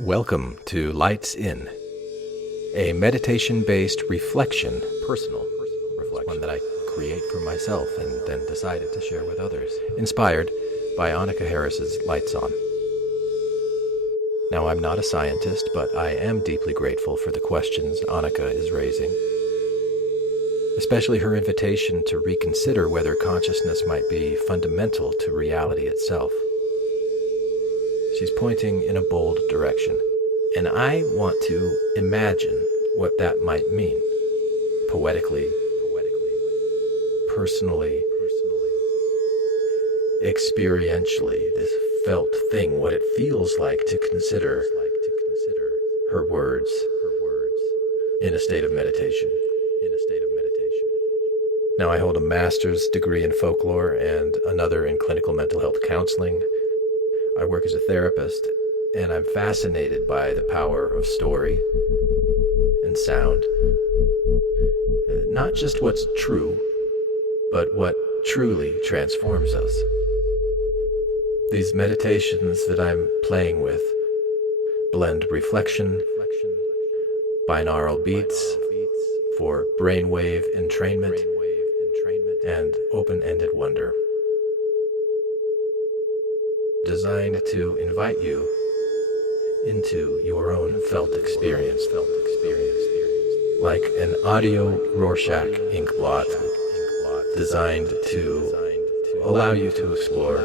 Welcome to Lights In, a meditation-based reflection, personal reflection, one that I create for myself and then decided to share with others, inspired by Annaka Harris's Lights On. Now, I'm not a scientist, but I am deeply grateful for the questions Annaka is raising, especially her invitation to reconsider whether consciousness might be fundamental to reality itself. She's pointing in a bold direction, and I want to imagine what that might mean, poetically, personally, experientially, this felt thing, what it feels like to consider her words in a state of meditation. Now, I hold a master's degree in folklore and another in clinical mental health counseling. I work as a therapist, and I'm fascinated by the power of story and sound. Not just what's true, but what truly transforms us. These meditations that I'm playing with blend reflection, binaural beats for brainwave entrainment, and open-ended wonder, designed to invite you into your own felt experience, like an audio Rorschach ink blot designed to allow you to explore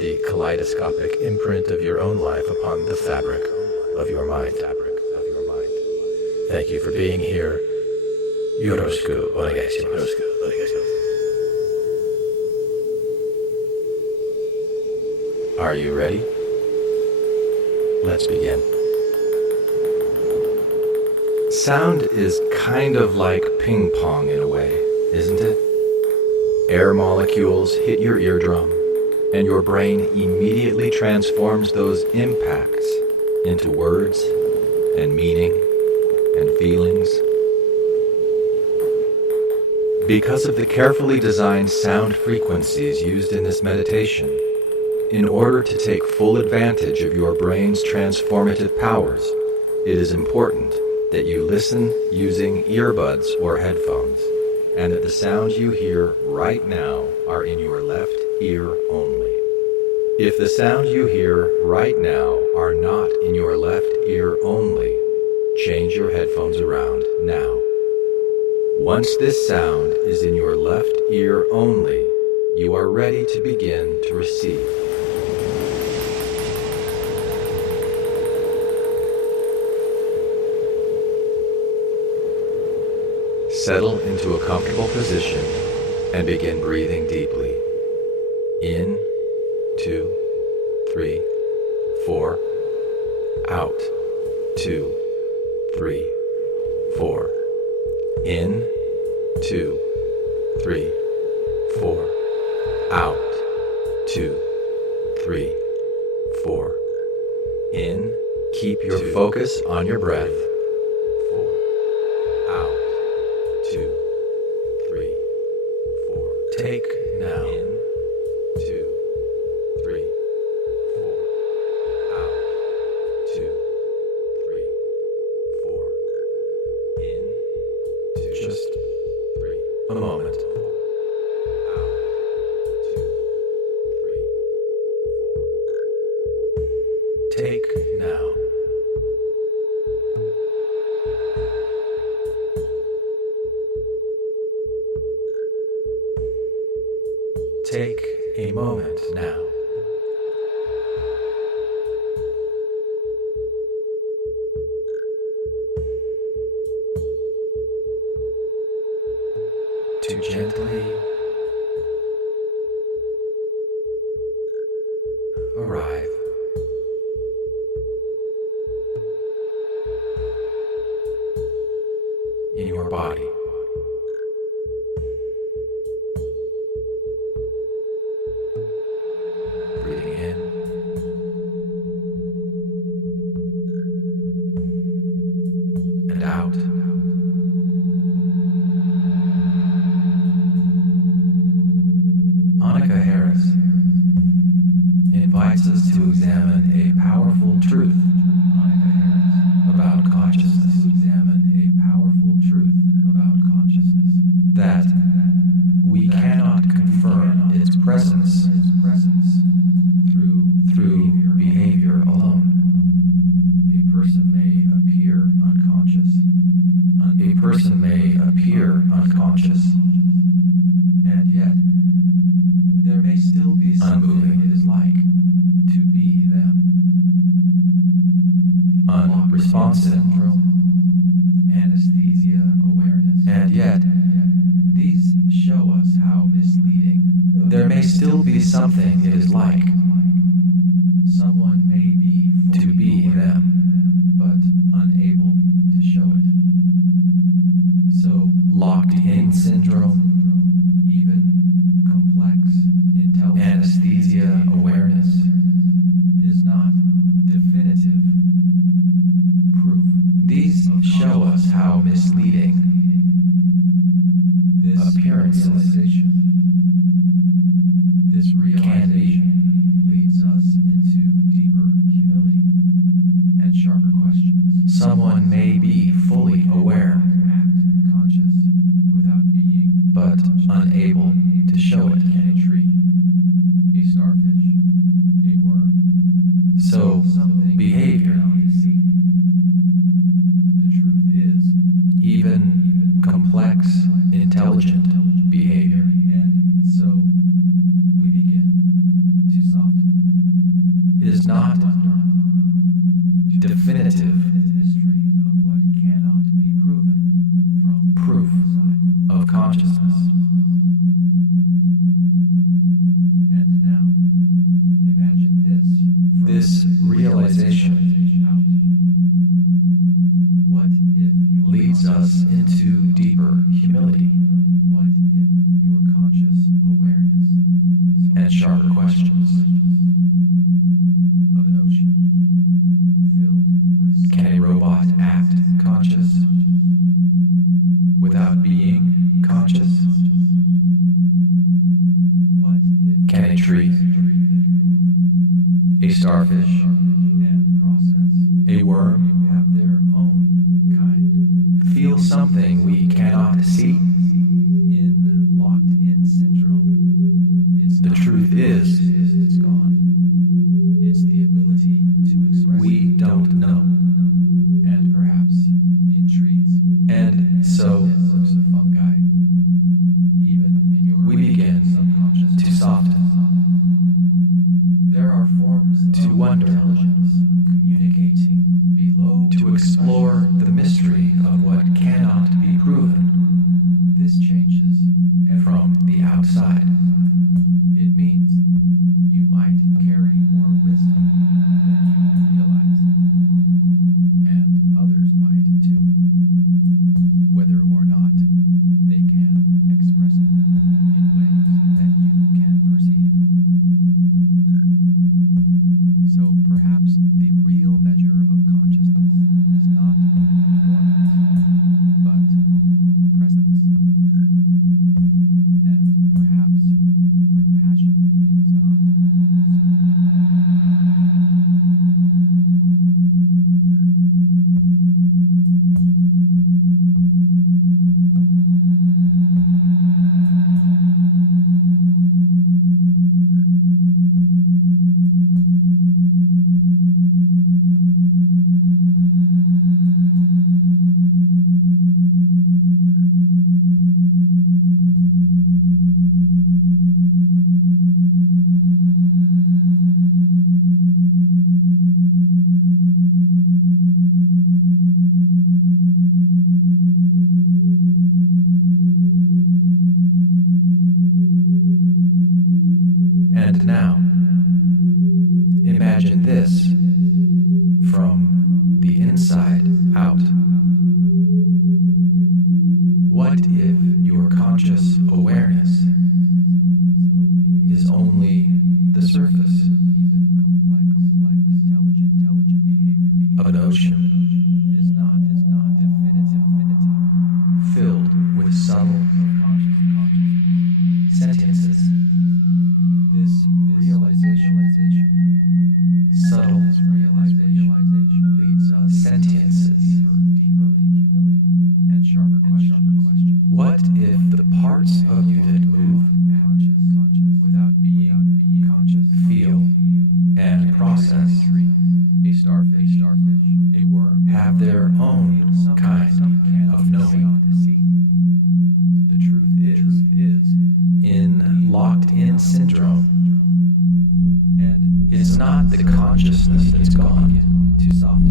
the kaleidoscopic imprint of your own life upon the fabric of your mind. Thank you for being here. Yoroshiku onegai shimasu. Are you ready? Let's begin. Sound is kind of like ping pong in a way, isn't it? Air molecules hit your eardrum, and your brain immediately transforms those impacts into words and meaning and feelings. Because of the carefully designed sound frequencies used in this meditation, in order to take full advantage of your brain's transformative powers, it is important that you listen using earbuds or headphones, and that the sounds you hear right now are in your left ear only. If the sounds you hear right now are not in your left ear only, change your headphones around now. Once this sound is in your left ear only, you are ready to begin to receive. Settle into a comfortable position and begin breathing deeply. In, 2, 3, 4. Out, 2, 3, 4. In, 2, 3, 4. Out, 2, 3, 4. In, keep your focus on your breath. 4. Out, 2, 3, 4. Take now. In, 2, 3, 4. Out, 2, 3, 4. In, 2, just 3. A moment. Out, 2, 3, 4. Take now. Take a moment now. To gently arrive in your body. Breathing in and out. Annaka Harris invites us to examine a powerful powerful truth, Annaka Harris, about consciousness. Examine a powerful truth about consciousness. That we cannot confirm its presence through behavior alone. A person may appear unconscious. A person may appear unconscious, and yet there may still be something it is like to be them. Unresponsive, anesthesia, awareness, and yet these show us how misleading. There may still be something it is like. Someone may be to be them, but unable to show it. So, locked-in syndrome, even complex intelligence, anesthesia awareness, is not definitive proof. These show us how misleading this appearanceization, this realization leads us into deeper humility and sharper questions. Someone may be fully aware, act conscious without being, but unable to show it. Can a tree, a starfish, a worm, so behavior, the truth is, even complex, intelligent behavior, and so we begin to soften, is not definitive history of what cannot be proven from proof of consciousness. And now, imagine this realization. What if leads us into deeper humility? What if your conscious awareness and sharper questions of an ocean filled with... Can a robot act conscious without being conscious? What if... Can a tree, a starfish, and process, a worm, have their own kind, feel something we cannot see? In locked-in syndrome, the truth is, it's gone. It's the ability to express. We don't know. And perhaps in trees. And so, fungi, even in your... We begin to soften. There are forms to wonder, communicating below, to explore the mystery of what cannot be proven. This changes from the outside. It means you might carry more wisdom than you realize, and others might too, whether or not they can express it in ways that you can perceive. So perhaps the real measure of consciousness is not performance, but presence. And perhaps compassion begins not And now, imagine this from the inside out. What if your conscious awareness is only the surface of an ocean? Is not definitive, filled with subtle sentiences. This realization, realization leads us sentience, humility, and sharper questions. What if the parts of you that move without being conscious feel and process, a starfish, a worm, have their own kind of knowing? The truth is, in locked-in syndrome, and it's not the consciousness that's gone, too soft.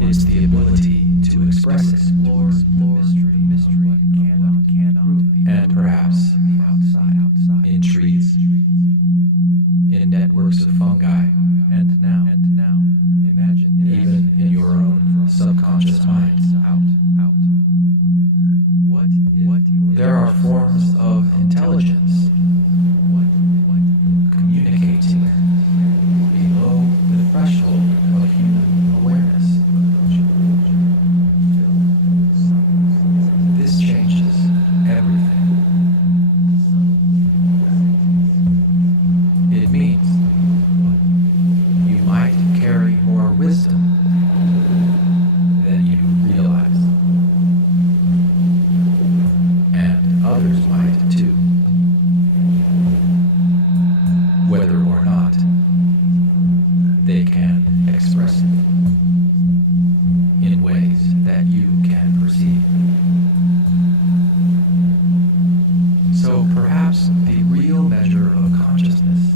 It's the ability to express it, explore the mystery, what cannot, and perhaps outside, in trees, in networks of fungi, and now, imagine even in your own subconscious mind, out. There are forms of intelligence communicating below the threshold of human awareness. This changes everything. It means you might carry more wisdom than you realize. And others might too. Whether or not they can express it in ways that you can perceive. So perhaps the real measure of consciousness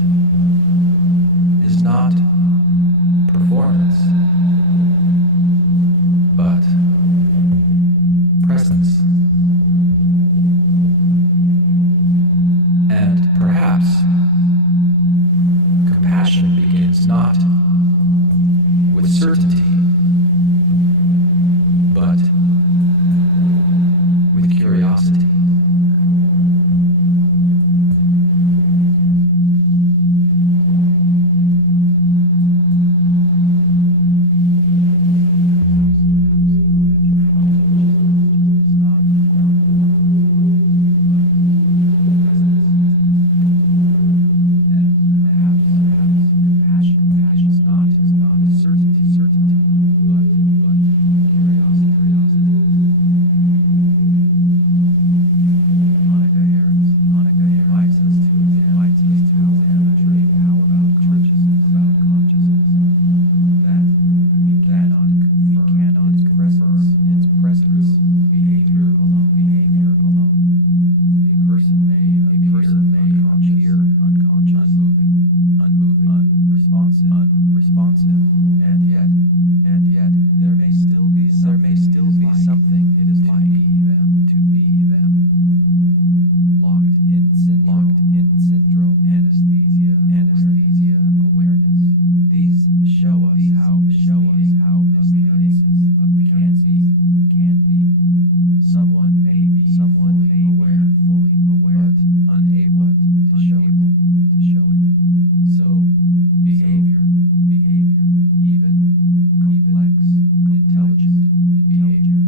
is not performance, but presence. And perhaps compassion begins not with certainty, but with curiosity. Unresponsive, and yet, there may still be something it is like to be them. Locked in syndrome, anesthesia, awareness. These show us how misleading can be. Someone may be fully aware, but unable to show it. So behavior, even complex, intelligent behavior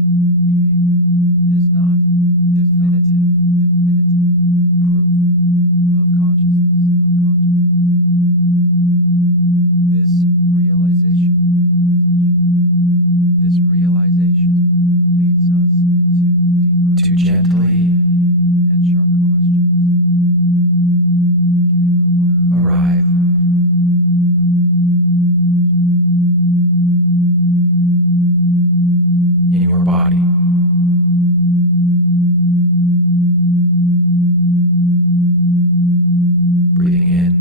is not definitive proof of consciousness. This realization leads us into deeper, to gently and sharper questions. Can a robot arrive without being conscious? Can a tree in your body? Breathing in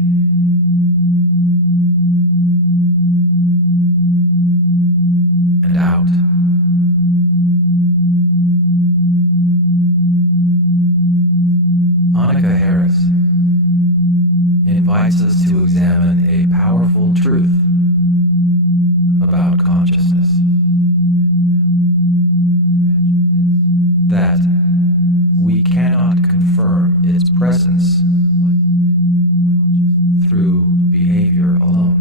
and out. Annaka Harris invites us to examine a powerful truth about consciousness. That we cannot confirm its presence through behavior alone.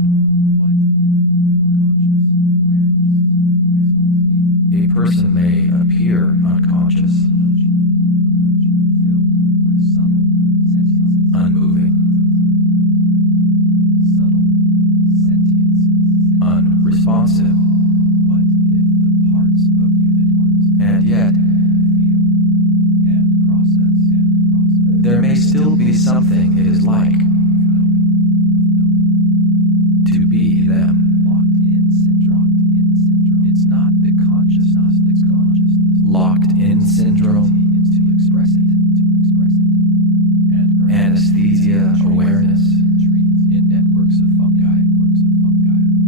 A person may appear unconscious, unmoving, responsive. What if the parts of you that and yet feel and process there may still be something it is like to be them. Locked in syndrome. It's not the consciousness that's consciousness. Locked in syndrome. It's to express it. And anesthesia awareness in networks of fungi,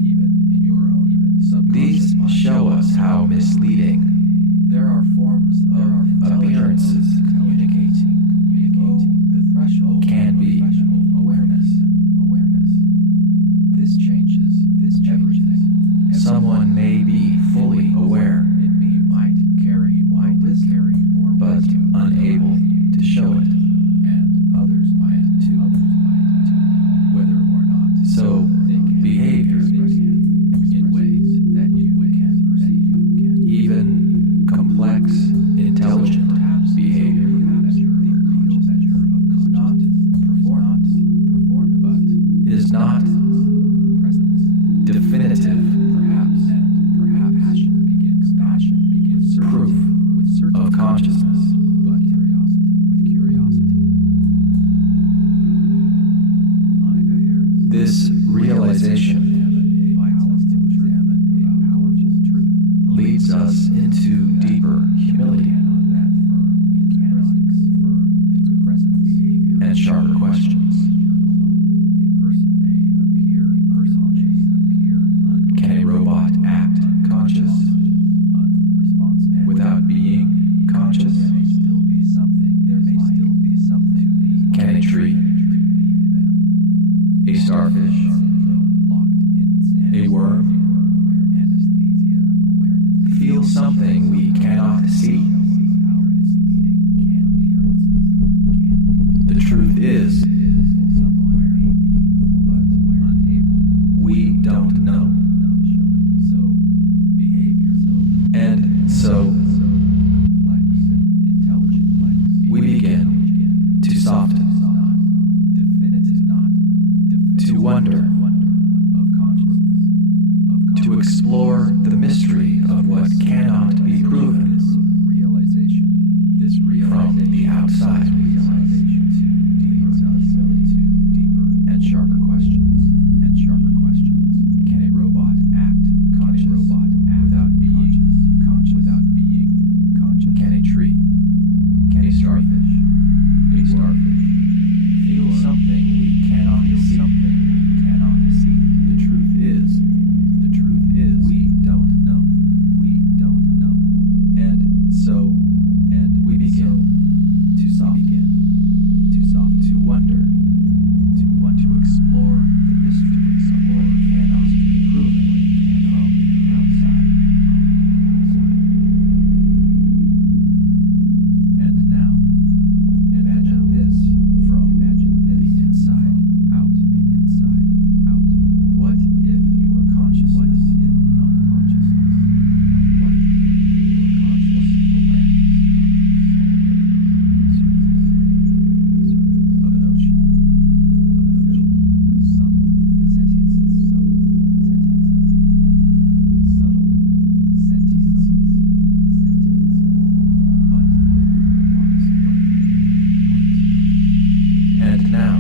even in your own subconscious mind. These show us how misleading there are forms of appearances communicating the threshold can be awareness. This changes everything. Someone may be fully aware. You might carry more wisdom, but unable to show it. And others might too. Whether or not. So behavior in ways that you can perceive. Even complex, intelligent behavior is not definitive. Perhaps passion begins proof of consciousness, but with curiosity. Annaka Harris. This realization leads us into deeper humility and sharper questions. Can a robot act conscious without being conscious? There may still be something. Can a tree, a starfish, a worm, feel something we cannot see? The truth is, we don't know. And so, we begin to soften, to wonder, to explore the mystery of what cannot be proven from the outside. And sharper questions. Can a robot act conscious without being conscious? Can a tree, a starfish, feel something we cannot see? The truth is, we don't know. And so, we begin to soften, to wonder, to explore the mysteries of what cannot be proven from the outside. And now, imagine this from the inside out. What if your consciousness, of an ocean filled with subtle sentiences? And now,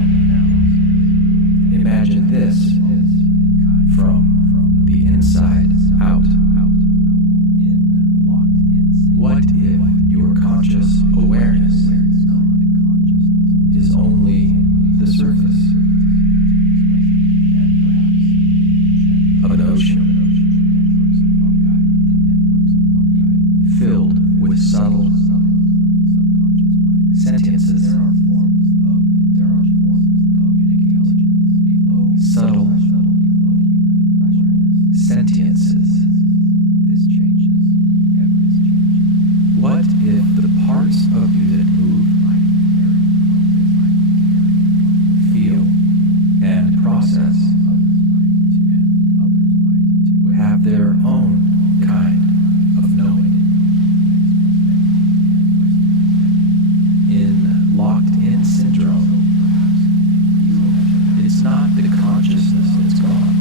imagine this from the inside out. What if your conscious awareness is only the surface of an ocean filled with subtle sentiences? Subtle sentiences. What if the parts of you that move, feel, and process have their own kind of knowing? In locked-in syndrome, it's not the consciousness that's gone.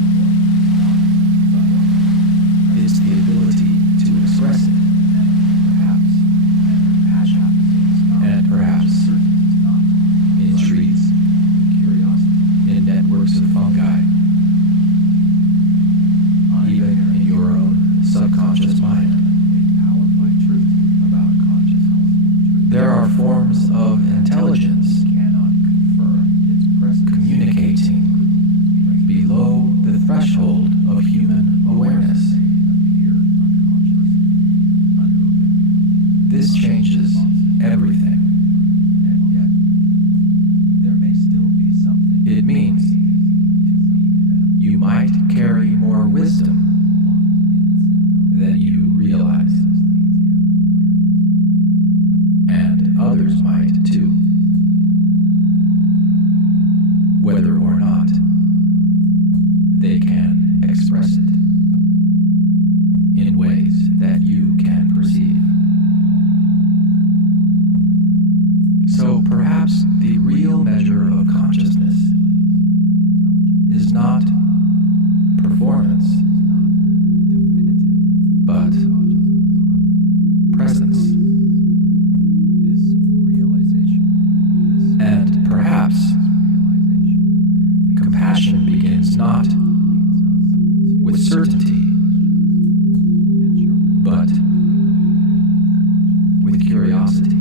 carry more wisdom than you realize. And others might too, whether or not they can express it in ways that you can perceive. So perhaps the real measure of consciousness is not performance, but presence. And perhaps compassion begins not with certainty, but with curiosity.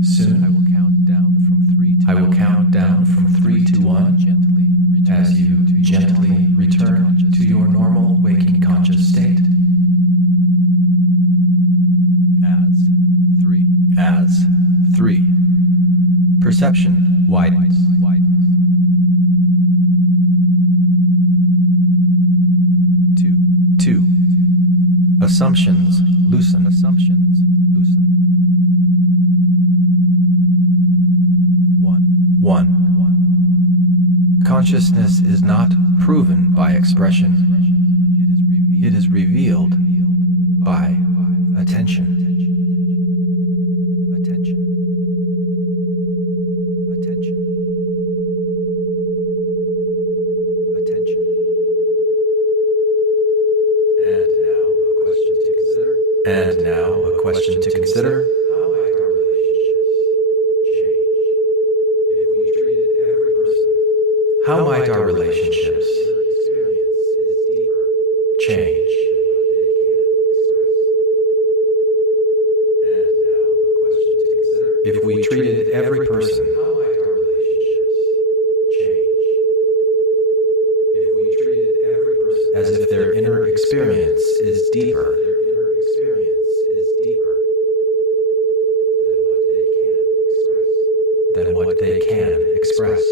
Soon I will count down from 3 to 1 as you gently return to your normal waking conscious state. As 3, perception widens. 2, assumptions loosen. 1. Consciousness is not proven by expression. It is revealed by attention. And now a question to consider. How might our relationships change? If we treated every person as if their inner experience is deeper than what they can express.